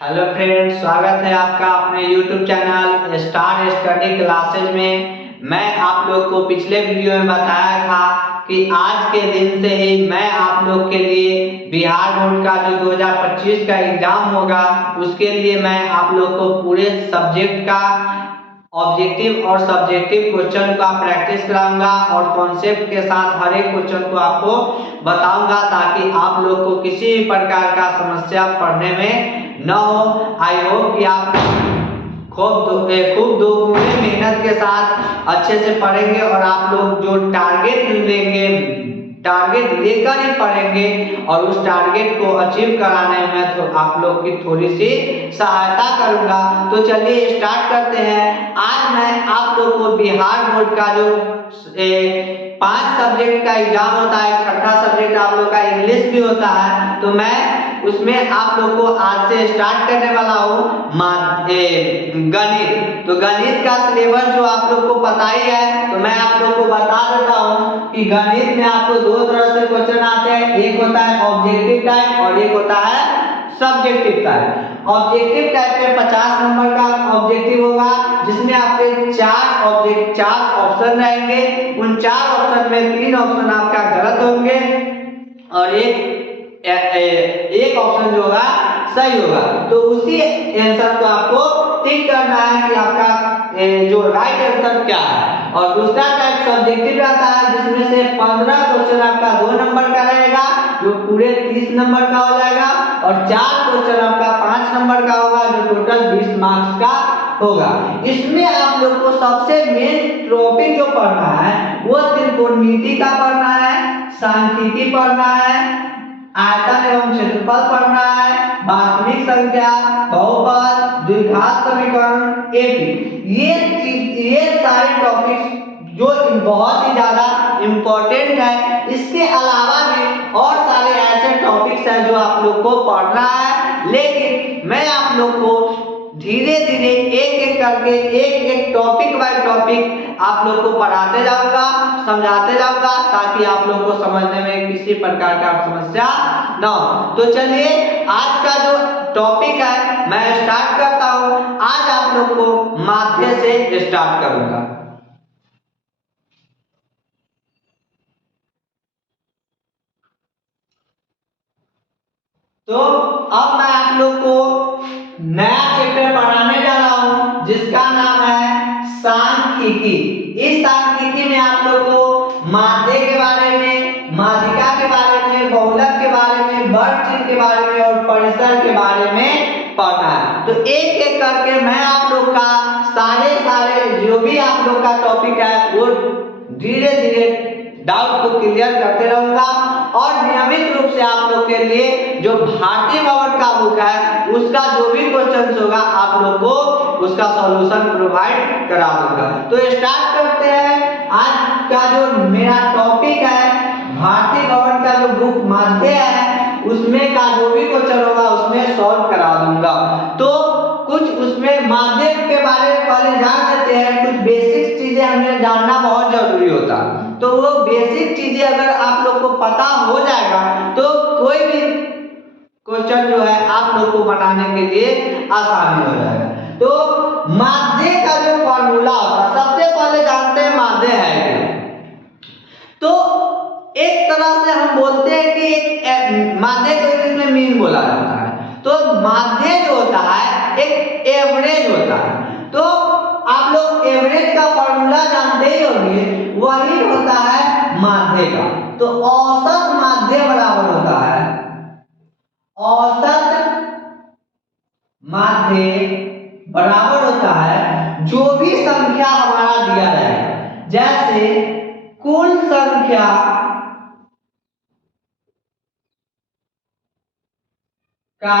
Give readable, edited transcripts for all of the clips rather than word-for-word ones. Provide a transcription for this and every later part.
Hello friends, स्वागत है आपका अपने YouTube channel star study classes में। मैं आप लोग को पिछले वीडियो में बताया था कि आज के दिन से ही मैं आप लोग के लिए बिहार बोर्ड का जो 2025 का एग्जाम होगा उसके लिए मैं आप लोग को पूरे सब्जेक्ट का ऑब्जेक्टिव और सब्जेक्टिव क्वेश्चन का प्रैक्टिस कराऊंगा और कॉन्सेप्ट के साथ हर एक क्वेश्चन को आपको बताऊंगा ताकि आप लोग को किसी भी प्रकार का समस्या पढ़ने में न हो। आई होप कि आप खूब दोगुनी मेहनत के साथ अच्छे से पढ़ेंगे और आप लोग जो टारगेट लेंगे टारगेट लेकर ही पढ़ेंगे और उस टारगेट को अचीव कराने में तो आप लोग की थोड़ी सी सहायता करूंगा। तो चलिए स्टार्ट करते हैं। आज मैं आप लोग को बिहार बोर्ड का जो 5 सब्जेक्ट का एग्जाम होता है, छठा सब्जेक्ट आप लोग का इंग्लिश भी होता है, तो मैं उसमें आप लोग को आज से स्टार्ट करने वाला हूँ गणित। तो गणित का सिलेबस जो आप लोग को पता ही है, तो मैं आप लोग को बता देता हूँ कि गणित में आपको दो तरह से क्वेश्चन आते हैं। एक होता है ऑब्जेक्टिव टाइप और एक होता है सब्जेक्टिव टाइप। ऑब्जेक्टिव टाइप में 50 नंबर का ऑब्जेक्टिव होगा जिसमें आपके 4 ऑप्शन रहेंगे। उन 4 ऑप्शन में 3 ऑप्शन आपका गलत होंगे और एक ऑप्शन जो होगा सही होगा। तो उसी आंसर को आपको टिक करना है कि आपका जो राइट आंसर क्या है। और दूसरा टाइप सब्जेक्टिव रहता है जिसमें से 15 क्वेश्चन आपका 2 नंबर का रहेगा जो पूरे 30 नंबर का हो जाएगा और 4 क्वेश्चन आपका 5 नंबर का होगा जो टोटल 20 मार्क्स का होगा। इसमें आप लोग को सबसे मेन टॉपिक जो पढ़ना है वो त्रिकोणमिति का पढ़ना है, सांख्यिकी पढ़ना है, आयतन एवं क्षेत्रफल पढ़ना है, वास्तविक संख्या, बहुपद, द्विघात समीकरण, एपी। ये सारे टॉपिक्स जो बहुत ही ज्यादा इम्पोर्टेंट है। इसके अलावा भी और सारे ऐसे टॉपिक्स हैं जो आप लोग को पढ़ना है, लेकिन मैं आप लोग को धीरे धीरे एक एक करके एक टॉपिक बाय टॉपिक आप लोग को पढ़ाते जाऊंगा, समझाते जाऊंगा ताकि आप लोग को समझने में किसी प्रकार का समस्या न हो। तो चलिए आज का जो टॉपिक है मैं स्टार्ट करता हूं। आज आप लोग को माध्य से स्टार्ट करूंगा। तो अब मैं आप लोग को नया चैप्टर पढ़ाने जा रहा हूं जिसका नाम है सांख्यिकी। इस सांख्यिकी में आप लोग को माध्य के बारे में, माध्यिका के बारे में, बहुलक के बारे में, वर्ग चिन्ह के बारे में और परिसर के बारे में पढ़ना है। तो एक एक करके मैं आप लोग का सारे जो भी आप लोग का टॉपिक है वो धीरे धीरे डाउट को क्लियर करते रहूंगा और नियमित रूप से आप लोग के लिए जो भारतीय भवन का बुक है उसका जो भी क्वेश्चन होगा आप लोग को उसका सॉल्यूशन प्रोवाइड करा दूंगा। तो स्टार्ट करते हैं। आज का जो मेरा टॉपिक है भारतीय भवन का जो बुक माध्य है उसमें का जो भी क्वेश्चन होगा उसमें सॉल्व करा दूंगा। तो कुछ उसमें माध्यम के बारे में पहले जान लेते हैं। कुछ बेसिक चीजें हमें जानना बहुत जरूरी होता है। तो वो बेसिक चीजें अगर आप लोग को पता हो जाएगा तो कोई भी क्वेश्चन जो है आप लोग को बनाने के लिए आसानी हो जाएगा। तो माध्य का जो फॉर्मूला होता है सबसे पहले जानते हैं माध्य है क्या। तो एक तरह से हम बोलते हैं कि एक माध्य को इंग्लिश में मीन बोला जाता है। तो माध्य जो होता है एक एवरेज होता है। तो आप लोग एवरेज का फॉर्मूला जानते ही होंगे, वही होता है माध्य का। तो औसत माध्य बराबर होता है औसत माध्य बराबर होता है जो भी संख्या हमारा दिया रहेगा, जैसे कुल संख्या का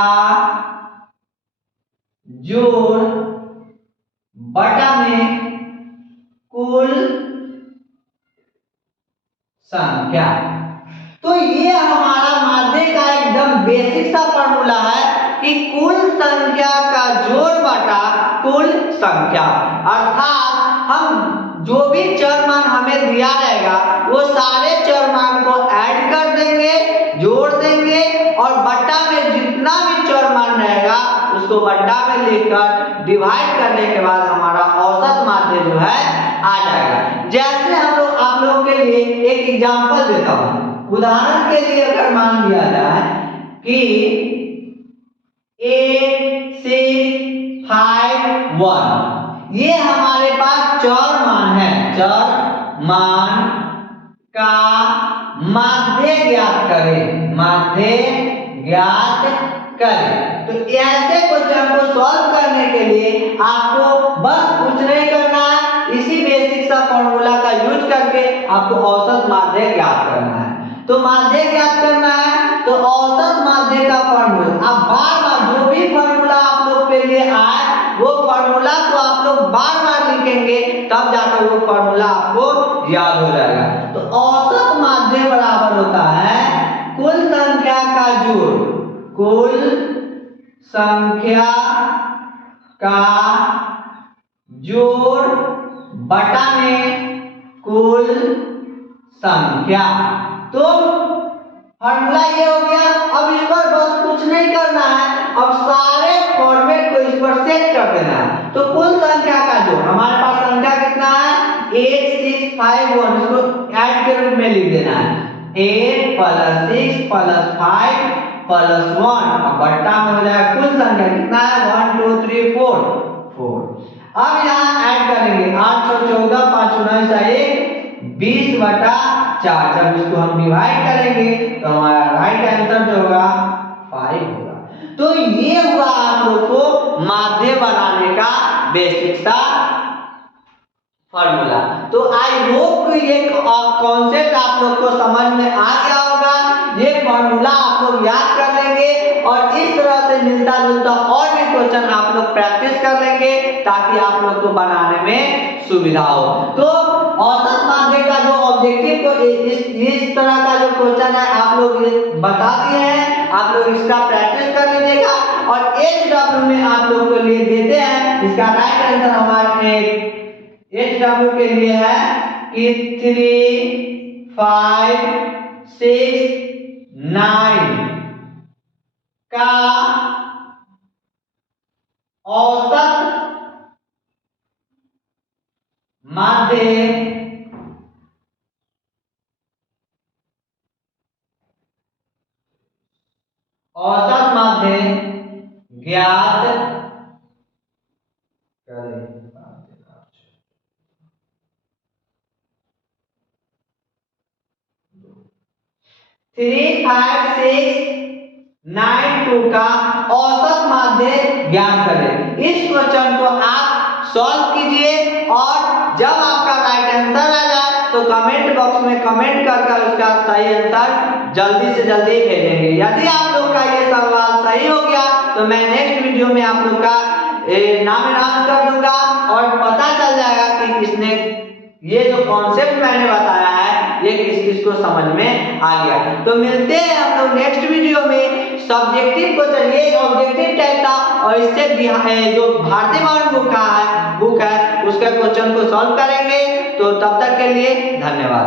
जोड़ बटा में कुल संख्या। तो ये हमारा माध्य का एकदम बेसिक सा फॉर्मूला है कि कुल संख्या का जोड़ बटा कुल संख्या। अर्थात हम जो भी चर मान हमें दिया रहेगा वो सारे चर मान को ऐड कर देंगे, जोड़ देंगे और बटा में जितना भी चर मान रहेगा उसको बट्टा में लिखकर डिवाइड करने के बाद हमारा औसत माध्य जो है आ जाएगा। जैसे हम लोग आप लोगों के लिए एक एग्जांपल देता हूं। उदाहरण के लिए अगर मान लिया जाए कि 8 6 5 1 ये हमारे पास चर मान है। चर मान का माध्य ज्ञात करें, माध्य ज्ञात करें। तो ऐसे क्वेश्चन को सॉल्व करने के लिए आपको बस कुछ नहीं करना है, इसी बेसिक सा फॉर्मूला का यूज करके आपको औसत माध्य ज्ञात करना है। तो माध्य ज्ञात करना है तो औसत माध्य का फॉर्मूला आप बार बार जो भी फॉर्मूला आप लोग के लिए आए वो फॉर्मूला को आप लोग बार बार लिखेंगे, तब जाकर वो फॉर्मूला आपको याद हो जाएगा। तो औसत माध्य बराबर होता है कुल संख्या का जोड़, कुल संख्या का जोड़ बटा में कुल संख्या। तो फॉर्मूला ये हो गया। अब इस पर बस कुछ नहीं करना है, अब सारे फॉर्मेट को इस पर सेट कर देना है। तो कुल संख्या का जोड़, हमारे पास संख्या कितना है 8 6 5 1, इसको ऐड के रूप में लिख देना है 8 + 6 + 5 + 1, अब बट्टा में हो जाएगा कुल संख्या कितना है 1 2 3 4 4। अब यहाँ ऐड करेंगे 8 6 14 5 9 1 20/4। जब इसको हम डिवाइड करेंगे तो हमारा राइट आंसर जो होगा 5 होगा। तो ये हुआ आप लोग को माध्य बनाने का बेसिक सा फॉर्मूला। तो आई होप ये कॉन्सेप्ट आप लोग को समझ में आ गया होगा। ये फॉर्मूला आप लोग याद कर लेंगे और इस तरह से मिलता जुलता और भी क्वेश्चन आप लोग प्रैक्टिस कर लेंगे ताकि आप लोग को बनाने में सुविधा हो। तो औसत माध्य का जो ऑब्जेक्टिव को इस तरह का जो क्वेश्चन है आप लोग बता दिए हैं, आप लोग इसका प्रैक्टिस कर लीजिएगा। और HW में आप लोग के लिए देते हैं, इसका राइट आंसर हमारे HW के लिए है कि 3 5 6 9 का औसत माध्य ज्ञात करें। 3 5 6 9 2 का औसत माध्य ज्ञात करें। इस क्वेश्चन को आप सॉल्व कीजिए और जब आपका राइट आंसर आ जाए तो कमेंट बॉक्स में कमेंट कर उसका सही आंसर जल्दी से जल्दी भेजेंगे। यदि आप लोग का ये सवाल सही हो गया तो मैं नेक्स्ट वीडियो में आप लोग का नाम अनाउंस कर दूंगा और पता चल जाएगा कि किसने ये जो कॉन्सेप्ट मैंने बताया है ये किस किस को समझ में आ गया। तो मिलते हैं हम लोग नेक्स्ट वीडियो में। सब्जेक्टिव को चलिए ऑब्जेक्टिव टाइप था और इससे जो भारतीय बुक है उसका क्वेश्चन को सॉल्व करेंगे। तो तब तक के लिए धन्यवाद।